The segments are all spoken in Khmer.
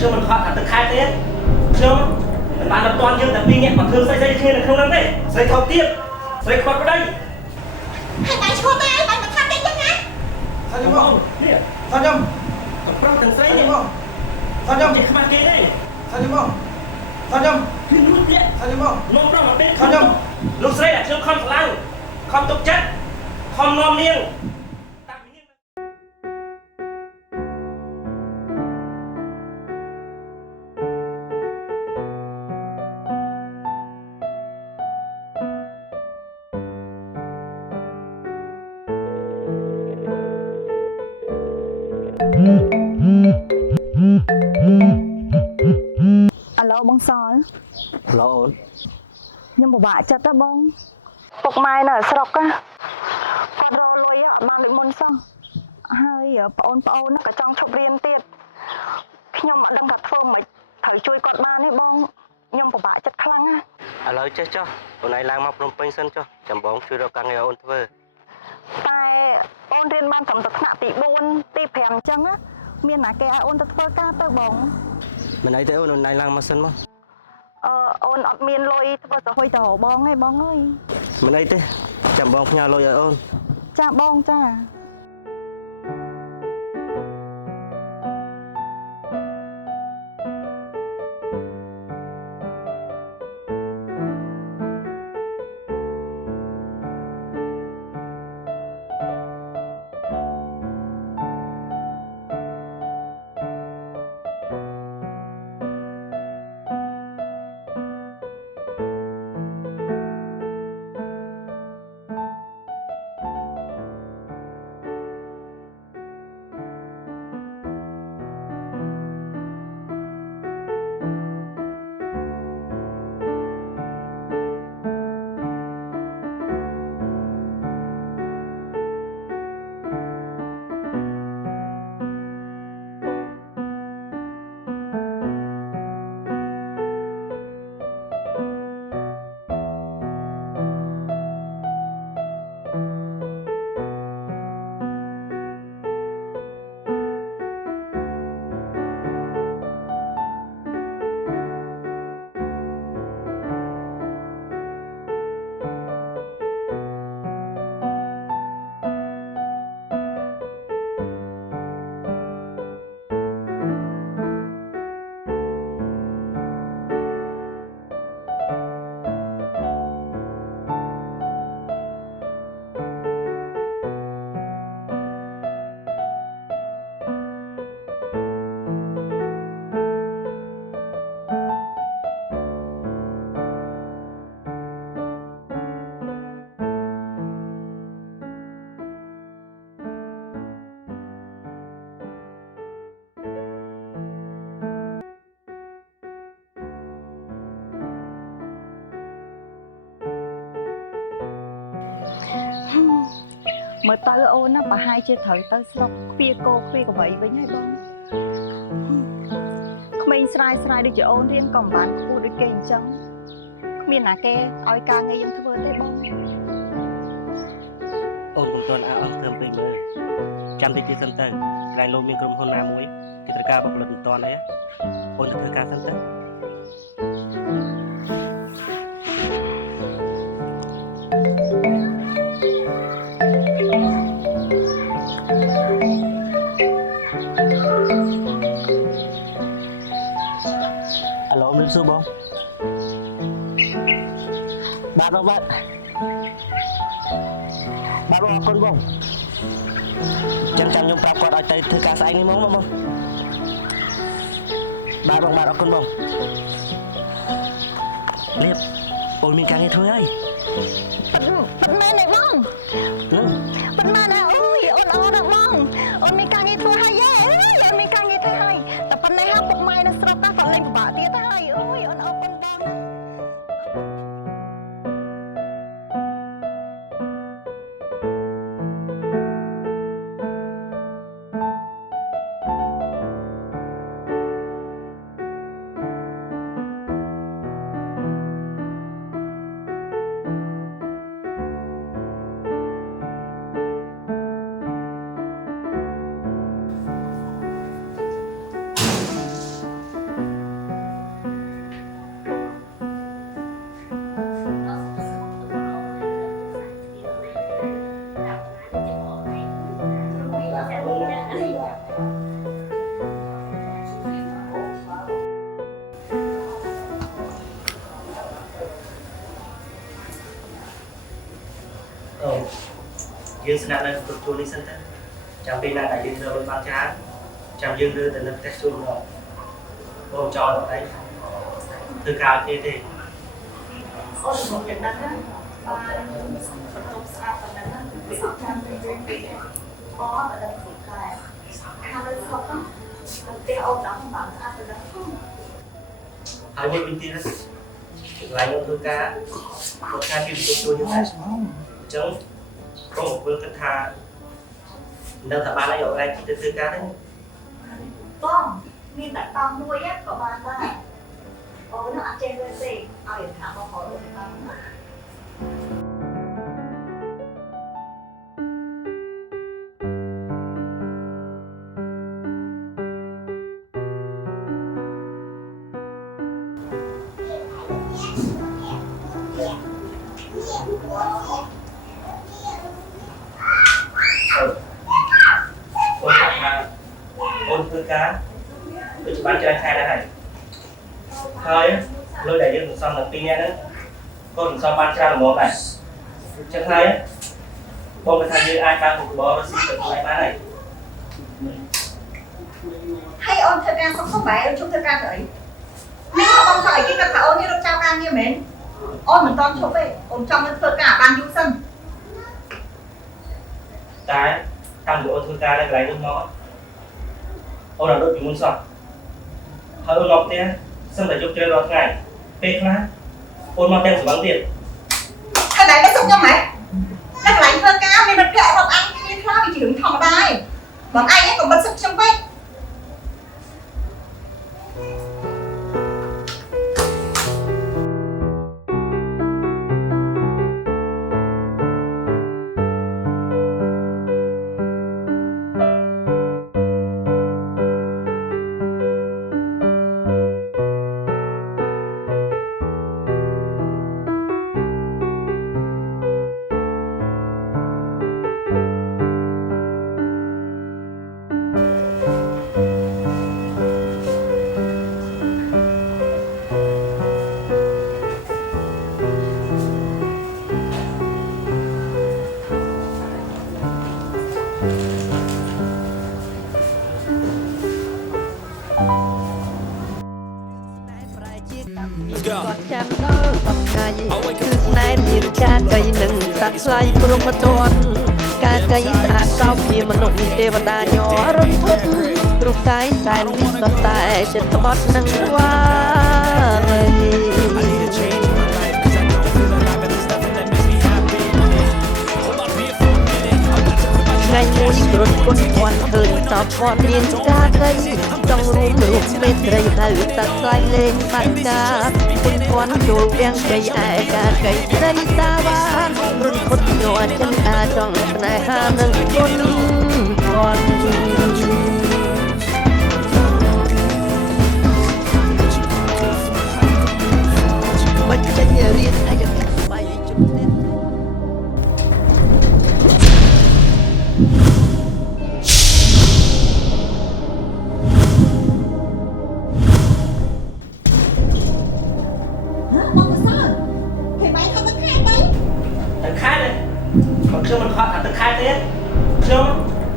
chưa mình họ tự khai thế chưa bạn là toàn dương là pin nhẹ mà thường xây kia là không lắm đấy xây thầu tiếp xây khoan vào đây hai cái chua tay bạn mà tham cái nhá sao nhầm không sao nhầm còn thằng xây nhỉ sao nhầm chỉ không kia đấy sao nhầm không sao nhầm thì lúc nhé sao nhầm không nôm đâu mà bên sao nhầm lúc xây là chưa không lăng không tục chất không nôm niêng Alo bông soi lộn nhưng mà bạn chặt đó bông cục mai nè sọc á con rô lôi á mang lại môn xong hơi ở ôn nó cả trong chụp riêng tiệt nhưng mà đang đặt phơm mà thử chui con ma đấy bông nhưng mà bạn chặt khăng á lời chết cho hôm nay lang mọc nông pin sân cho chầm bóng chui đâu càng nghe ôn thơ tại ôn riêng ban thẩm tập nạ tỷ bôn tỷ phèm chân á miền nà kè ôn tập phơ ca tơ bông mình ấy tới ôn này lang mà sân mà ôn miền lôi tập giờ hơi đổ bông ấy bông ơi mình ấy thế chầm bóng nhà lôi ở ôn cha bông cha mới tới ôn á bà hai chưa thử tới sọc khuya cô khuya của vậy với nhai bông mình sai đi cho ôn riêng còn bán khu đi kênh trống miền nào ke oi ca nghe dân thưa tới bông ôn cùng tuần áo thơm pin mơ chăm đi chơi sân tơ lại lô miên cầm hôn nam muối thì tất cả bọc lần toàn đấy ôn thưa ca sân tơ alo mình su bông bạn đâu bạn con bông chân chăm nhung tao còn ở đây thưa ca sai anh mong không bạn đó con bông liệp ôi mình càng nghe thôi ấy bận mê này bông bận mê này ôi ôn được bông ôn mình càng nghe thôi hay ơi ôn mình càng nghe thôi hay tập bận này ha cục mai nó sập ta phải lên của bà tiết hay ôi ôn con bông យើងស្នាក់នៅក្នុងជួរនេះសិនទៅចាំពេលណាដែលយើងរើបានច្រើនចាំយើងរើទៅនៅផ្ទះជួលម្ដងបងចោលអីធ្វើការគេទេ អូនមកយ៉ាងណាបានបន្ទប់ស្អាតប៉ុណ្ណឹងពីអត់ចាំទៅវិញពីអូអត់ដល់សុខដែរថាលើសុខហ្នឹងផ្ទះអូនដល់បានស្អាតប៉ុណ្ណឹង ហើយមួយវិញទៀតកន្លែងធ្វើការពីបន្ទប់ជួលយើងដែរអញ្ចឹងបងមើលគិតថានៅថាបានអីអត់ឯងទៅធ្វើការទេ បងមានតែតង់មួយក៏បានដែរអូនអត់ចេះលើទេឲ្យថាបងប្អូនទៅតាមណា អូនធ្វើការដូចបានច្រើនខែដែរហើយលុយដែលយើងសន្សំដល់2នាក់ហ្នឹងក៏សន្សំបានច្រើនហ្មងដែរអញ្ចឹងហើយបងគាត់ថាយើងអាចបានមុខរបររកស៊ីទៅខ្លួនឯងបានហើយ hay ôn thời gian xong xong bài chụp thời gian rồi nếu mà ông thời cái cả ôn như lúc trao can như mến ôn mình toàn chụp ấy ôn trong tất cả ban du sân តែតាំងពីអូនធ្វើការនៅកន្លែងនោះមកអូនរត់ពីមុនសោះហើយអូនមកផ្ទះសឹងតែយកត្រូវរាល់ថ្ងៃពេលខ្លះអូនមកទាំងសម្បត្តិទៀត cái này nó xong nhau mày nó lại thơ cao mình bật kệ bọn anh như thế nào thì chỉ đứng thòng đai bọn anh ấy còn bật sức trong vết គាត់ចាំដល់បបកាយគឺស្នេហ៍មានការកៃនឹងសត្វស្លាយព្រមត្តនការកៃស្អាតសោកជាមនុស្សទេវតាញរត់ធប់រូបកាយសែនវិសុទ្ធតែចិត្តក្បត់នឹងស្វាថ្ងៃមួយគ្រុនគុណគាត់ឃើញតបគាត់មានការកៃចង់រួមរូបមេត្រីហៅសត្វស្លាយលេងបាច់ការគុណគាត់ចូលវាំងបីឯការកៃត្រីតាបានរុនពុតញ័រចិនតាចង់ស្នេហានឹងគុណគាត់មិនចេញរៀនអាយកាស្បាយជុំនេះ ខ្ញុំមិនខកថាទឹកខែទេខ្ញុំ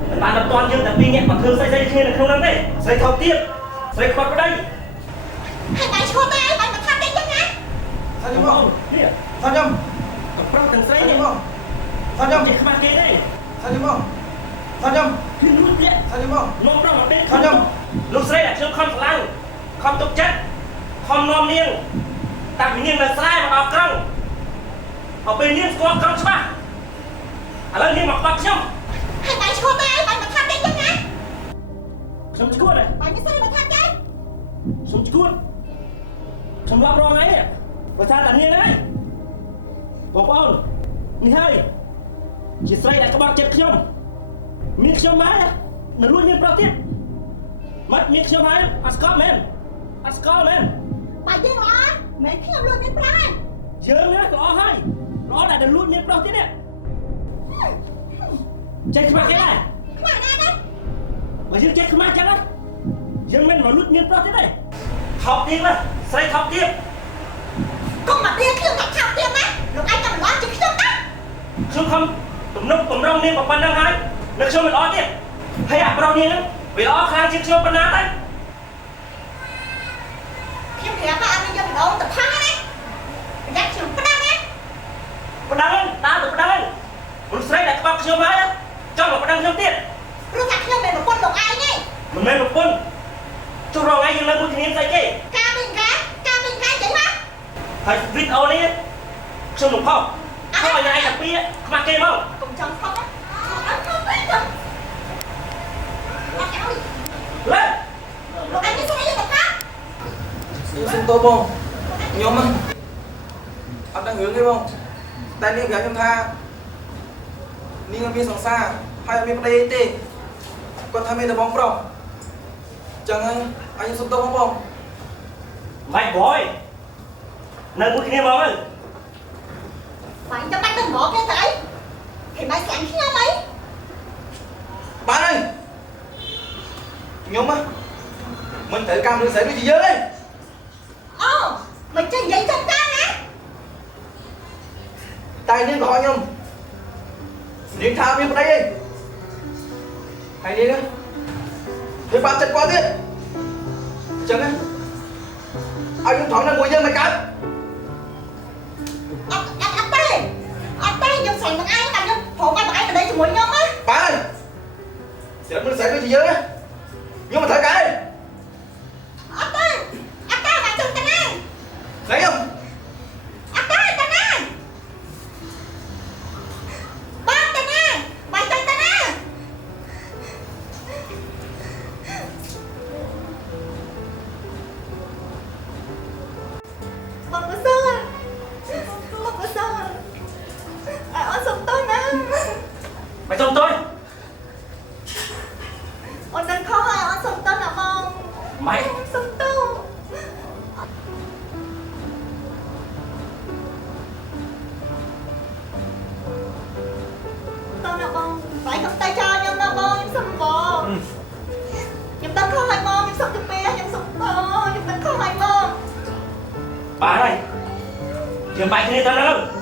មិនបានដល់តាន់យើងតែ2នាក់មកធ្វើស្អីគ្នានៅក្នុងហ្នឹងទេស្រីថោកទៀតស្រីខ្វាត់ប្តី Hai bạn chua tay bạn mà tham đấy chứ nhá សាច់ខ្ញុំនេះសាច់ខ្ញុំកំប្រុសទាំងស្រីនេះមកសាច់ខ្ញុំចេះខ្មាស់គេទេសាច់ខ្ញុំមកសាច់ខ្ញុំខ្ញុំលួចលាក់សាច់ខ្ញុំមកនំប្រងមកពេលសាច់ខ្ញុំលោកស្រីដែលខ្ញុំខំស្រឡាញ់ខំទុកចិត្តខំនាំនាងតាំងពីនាងនៅស្រែមកដល់ក្រុងមកពេលនាងស្គាល់ក្រុងច្បាស់ ឥឡូវនាងមកបាត់ខ្ញុំ Hai bạn chua tay bạn mà tham đấy chứ nhá ខ្ញុំឈួតទេ Bạn mới sao mà tham đấy ខ្ញុំឈួតខ្ញុំរាប់រងអីបើថាតានាងហ្នឹងបងប្អូននេះហើយជាស្រីដែលក្បត់ចិត្តខ្ញុំមានខ្ញុំមកនៅលួចមានប្រុសទៀតមិនមានខ្ញុំហើយអត់ស្គាល់មែនអត់ស្គាល់មែន Bạn dươngល្អមែនខ្ញុំលួចមានប្រាក់ យើងណាល្អហើយល្អដែលលួចមានប្រុសទៀតនេះចេះខ្មាស់គេដែរ ខ្មាស់ណាស់đấy បើយើងចេះខ្មាស់ចឹងណាយើងមិនមកលួចមានប្រុសទៀតទេថោកទៀតណាស្រីថោកទៀត Con mà điênខ្ញុំតែthamទៀតណាលោកឯងចាំឡំជាខ្ញុំណា ខ្ញុំខំ ទំនុកបំរុងនាងប៉ុណ្ណឹងហើយនៅខ្ញុំមិនអត់ទៀតហើយអាប្រុសនាងហ្នឹងវាល្អខ្លាំងជាងខ្ញុំប៉ុណ្ណាទៅ ខ្ញុំប្រាប់ថាអត់មានយកម្ដងទៅផាណាប្រយ័ត្នខ្ញុំផ្ដាំណា ប៉ុណ្ណឹងដើរទៅប៉ុណ្ណឹងមនុស្សស្រីដែលក្បត់ខ្ញុំហើយចង់មកប៉ុណ្ណឹងខ្ញុំទៀត ព្រោះថាខ្ញុំមិនប្រពន្ធលោកឯងទេ មិនមែនប្រពន្ធចុះរងឯងយើងនៅមួយគ្នាស្អីគេ ការមានការចឹងណា ហើយវីដេអូនេះខ្ញុំនឹងផុសខំឲ្យឯងតាពីខ្មាស់គេមក កុំចង់ផុសអត់ទៅទៅអត់ឲ្យ លើ លោកឯងមានស្អីទៅផា សុំទោសបងខ្ញុំអត់ដឹងរឿងទេបងតែនាងប្រាប់ខ្ញុំថានាងមានសង្សារហើយអត់មានប្តីទេគាត់ថាមានតែបងប្រុសចឹងហើយអញសុំទោសបង មិនបយនៅមួយគ្នាមកទៅ បាញ់ចាំបាច់ទៅហ្មងគេទៅអីគេមិនស្អាតខ្ញុំអី បានហើយខ្ញុំមិនត្រូវកម្មរឿងស្រីដូចជាយើងទេ អូមិនចេះនិយាយចាំតាមណា តែនាងក៏ឲ្យខ្ញុំនាងថាមានប្តីទេហើយនាងវាបាត់ចិត្តគាត់ទៀតចឹងណាឲ្យខ្ញុំថងនៅមួយយើងមិនកើត អត់ទេខ្ញុំស្រីនឹងឯងតែខ្ញុំព្រមឲ្យបងឯងទៅជាមួយខ្ញុំណា បានហើយស្រាប់មើលស្រីដូចជាយើងខ្ញុំមិនត្រូវការទេ អត់ទេមកចង់ទៅណា ស្រីខ្ញុំ អត់ទេទៅណាបងទៅណាបាយទៅណា Bác có sao à? Bác có sao à? Con sống tôi nè មិនសុំtôi Con đừng khóc à, con sống tôi nè mong មិន Con sống tôi Tôi nè mong Phải không tay cho nhầm nè mong, nhầm sống mong Nhầm đừng khóc lại mong, nhầm sống cho bé, nhầm sống tôi Nhầm đừng khóc lại mong បានហើយយើងបាយគ្នាទៅលើ